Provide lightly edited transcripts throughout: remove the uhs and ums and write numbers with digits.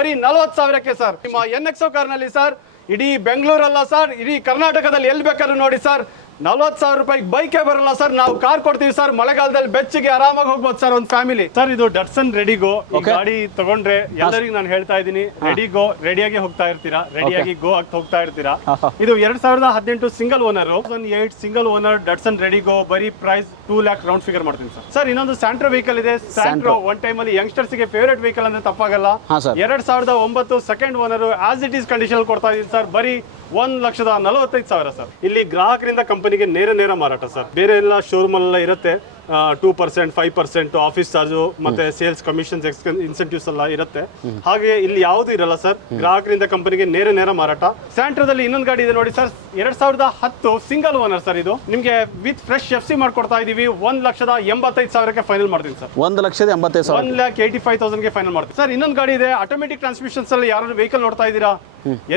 ಬರೀ 40,000ಕ್ಕೆ ಸರ್. ನಿಮ್ಮ NXO ಕಾರ್ನಲ್ಲಿ ಸರ್ ಇಡೀ ಬೆಂಗಳೂರಲ್ಲ ಸರ್, ಇಡೀ ಕರ್ನಾಟಕದಲ್ಲಿ ಎಲ್ಲಿ ಬೇಕಾದ್ರೂ ನೋಡಿ ಸರ್, 40,000 ರೂಪಾಯಿ ಬೈಕೇ ಬರಲ್ಲ ಸರ್. ನಾವು ಕಾರ್ ಕೊಡ್ತೀವಿ ಸರ್, ಮಳೆಗಾಲದಲ್ಲಿ ಬೆಚ್ಚಗೆ ಆರಾಮಾಗಿ ಹೋಗ್ಬೋದು ಸರ್ ಒಂದು ಫ್ಯಾಮಿಲಿ. ಸರ್ ಇದು ಡಟ್ಸನ್ ರೆಡಿಗೋ ಗಾಡಿ ತಗೊಂಡ್ರೆ ಎಲ್ಲರಿಗೂ ನಾನು ಹೇಳ್ತಾ ಇದ್ದೀನಿ, ರೆಡಿಗೋ ರೆಡಿಯಾಗಿ ಹೋಗ್ತಾ ಇರ್ತೀರಾ, ರೆಡಿಯಾಗಿ ಗೋ ಆಗ್ತಾ ಹೋಗ್ತಾ ಇರ್ತೀರಾ. ಇದು 2018 single owner, 2008 single owner Datsun Redigo, ಬರೀ ಪ್ರೈಸ್ 2 lakh ರೌಂಡ್ ಫಿಗರ್ ಮಾಡ್ತೀನಿ ಸರ್. ಸರ್ ಇನ್ನೊಂದು ಸ್ಯಾಂಟ್ರೋ ವೆಹಿಕಲ್ ಇದೆ. ಸ್ಯಾಂಟ್ರೋ ಒನ್ ಟೈಮ್ ಅಲ್ಲಿ ಯಂಗ್ಸ್ಟರ್ಸ್ ಗೆ ಫೇವರೇಟ್ ವೆಹಿಕಲ್ ಅಂದ್ರೆ ತಪ್ಪಾಗಲ್ಲ. 2009 second owner as it is condition ಕೊಡ್ತಾ ಇದೀನಿ ಸರ್, ಬರೀ 1,45,000 ಸರ್. ಇಲ್ಲಿ ಗ್ರಾಹಕರಿಂದ ಕಂಪನಿಗೆ ನೇರ ಮಾರಾಟ ಸರ್. ಬೇರೆ ಎಲ್ಲ ಶೋರೂಮ್ ಎಲ್ಲ ಇರುತ್ತೆ 2%, 5% ಆಫೀಸ್ ಚಾರ್ಜು ಮತ್ತೆ ಸೇಲ್ಸ್ ಕಮಿಷನ್ಸ್ ಇನ್ಸೆಂಟಿವ್ಸ್ ಎಲ್ಲ ಇರುತ್ತೆ. ಹಾಗೆ ಇಲ್ಲಿ ಯಾವುದು ಇರಲ್ಲ ಸರ್, ಗ್ರಾಹಕರಿಂದ ಕಂಪನಿಗೆ ನೇರ ಮಾರಾಟ. ಸ್ಯಾಂಟ್ರೋದಲ್ಲಿ ಇನ್ನೊಂದು ಗಾಡಿ ಇದೆ ನೋಡಿ ಸರ್, 2010 ಸಿಂಗಲ್ ಓನರ್ ಸರ್. ಇದು ನಿಮ್ಗೆ ವಿತ್ ಫ್ರೆಶ್ FC ಮಾಡ್ಕೊಡ್ತಾ ಇದೀವಿ. 1,85,000ಕ್ಕೆ ಫೈನಲ್ ಮಾಡ್ತೀನಿ ಸರ್. 1,85,000, 1,85,000ಗೆ ಫೈನಲ್ ಮಾಡ್ತೀನಿ ಸರ್. ಇನ್ನೊಂದು ಗಾಡಿ ಇದೆ ಆಟೋಮೆಟಿಕ್ ಟ್ರಾನ್ಸ್ಮಿಷನ್ಸ್ ಅಲ್ಲಿ. ಯಾರು ವೆಹಿಕಲ್ ನೋಡ್ತಾ ಇದ್ದೀರಾ,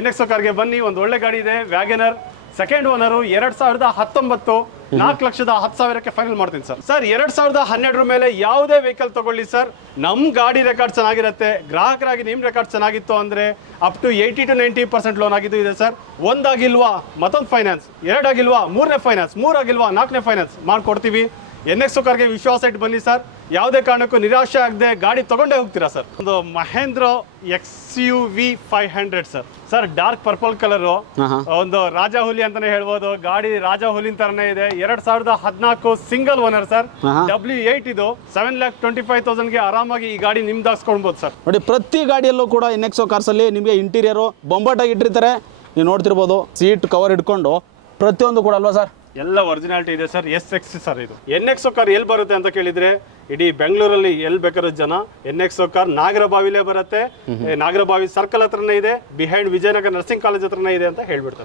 NXO ಕಾರ್ಗೆ ಬನ್ನಿ. ಒಂದು ಒಳ್ಳೆ ಗಾಡಿ ಇದೆ, ವ್ಯಾಗನರ್ ಸೆಕೆಂಡ್ ಓನರ್, 2019, 4,10,000ಕ್ಕೆ ಫೈನಲ್ ಮಾಡ್ತೀನಿ ಸರ್. ಸರ್ 2012 ಮೇಲೆ ಯಾವುದೇ ವೆಹಿಕಲ್ ತಗೊಳ್ಳಿ ಸರ್, ನಮ್ ಗಾಡಿ ರೆಕಾರ್ಡ್ ಚೆನ್ನಾಗಿರುತ್ತೆ. ಗ್ರಾಹಕರಾಗಿ ನಿಮ್ ರೆಕಾರ್ಡ್ ಚೆನ್ನಾಗಿತ್ತು ಅಂದ್ರೆ ಅಪ್ ಟು 80 to 90% ಲೋನ್ ಆಗಿದ್ದು ಇದೆ ಸರ್. ಒಂದಾಗಿಲ್ವಾ ಮತ್ತೊಂದು ಫೈನಾನ್ಸ್, ಎರಡಾಗಿಲ್ವಾ ಮೂರನೇ ಫೈನಾನ್ಸ್, ಮೂರಾಗಿಲ್ವಾ ನಾಲ್ಕನೇ ಫೈನಾನ್ಸ್ ಮಾಡ್ಕೊಡ್ತೀವಿ. NXO ಕಾರ್ಗೆ ವಿಶ್ವಾಸ ಇಟ್ಟು ಬನ್ನಿ ಸರ್, ಯಾವುದೇ ಕಾರಣಕ್ಕೂ ನಿರಾಶೆ ಆಗದೆ ಗಾಡಿ ತಗೊಂಡೇ ಹೋಗ್ತೀರಾ ಸರ್. ಒಂದು Mahindra XUV 500 sir. Sir dark purple colour, ಒಂದು ರಾಜಾ ಹುಲಿ ಅಂತಾನೆ ಹೇಳ್ಬೋದು. ಗಾಡಿ ರಾಜಾ ಹುಲಿನ್ ತರನೇ ಇದೆ. 2014 ಸಿಂಗಲ್ ಓನರ್ ಸರ್, W8 ಇದು. 7,25,000ಗೆ ಆರಾಮಾಗಿ ಈ ಗಾಡಿ ನಿಮ್ದಾಸ್ಕೊಳ್ಬಹುದು ಸರ್. ನೋಡಿ ಪ್ರತಿ ಗಾಡಿಯಲ್ಲೂ ಕೂಡ NXO ಕಾರ್ಸ್ ಅಲ್ಲಿ ನಿಮಗೆ ಇಂಟೀರಿಯರ್ ಬೊಂಬಾಟಾಗಿ ಇಟ್ಟಿರ್ತಾರೆ. ನೀವು ನೋಡ್ತಿರ್ಬೋದು, ಸೀಟ್ ಕವರ್ ಇಟ್ಕೊಂಡು ಪ್ರತಿಯೊಂದು ಕೂಡ ಅಲ್ವಾ ಸರ್, ಎಲ್ಲ ಒರಿಜಿನಾಲಿಟಿ ಇದೆ ಸರ್. SX ಸರ್ ಇದು. NXO ಕಾರ್ ಎಲ್ಲಿ ಬರುತ್ತೆ ಅಂತ ಕೇಳಿದ್ರೆ, ಇಡೀ ಬೆಂಗಳೂರಲ್ಲಿ ಎಲ್ಲಿ ಬೇಕಾದ್ರೂ ಜನ NXO ಕಾರ್ ನಾಗರಬಾವಿಲೇ ಬರುತ್ತೆ. ನಾಗರಬಾವಿ ಸರ್ಕಲ್ ಹತ್ರನೇ ಇದೆ, ಬಿಹೈಂಡ್ ವಿಜಯನಗರ ನರ್ಸಿಂಗ್ ಕಾಲೇಜ್ ಹತ್ರನೇ ಇದೆ ಅಂತ ಹೇಳ್ಬಿಡ್ತಾರೆ.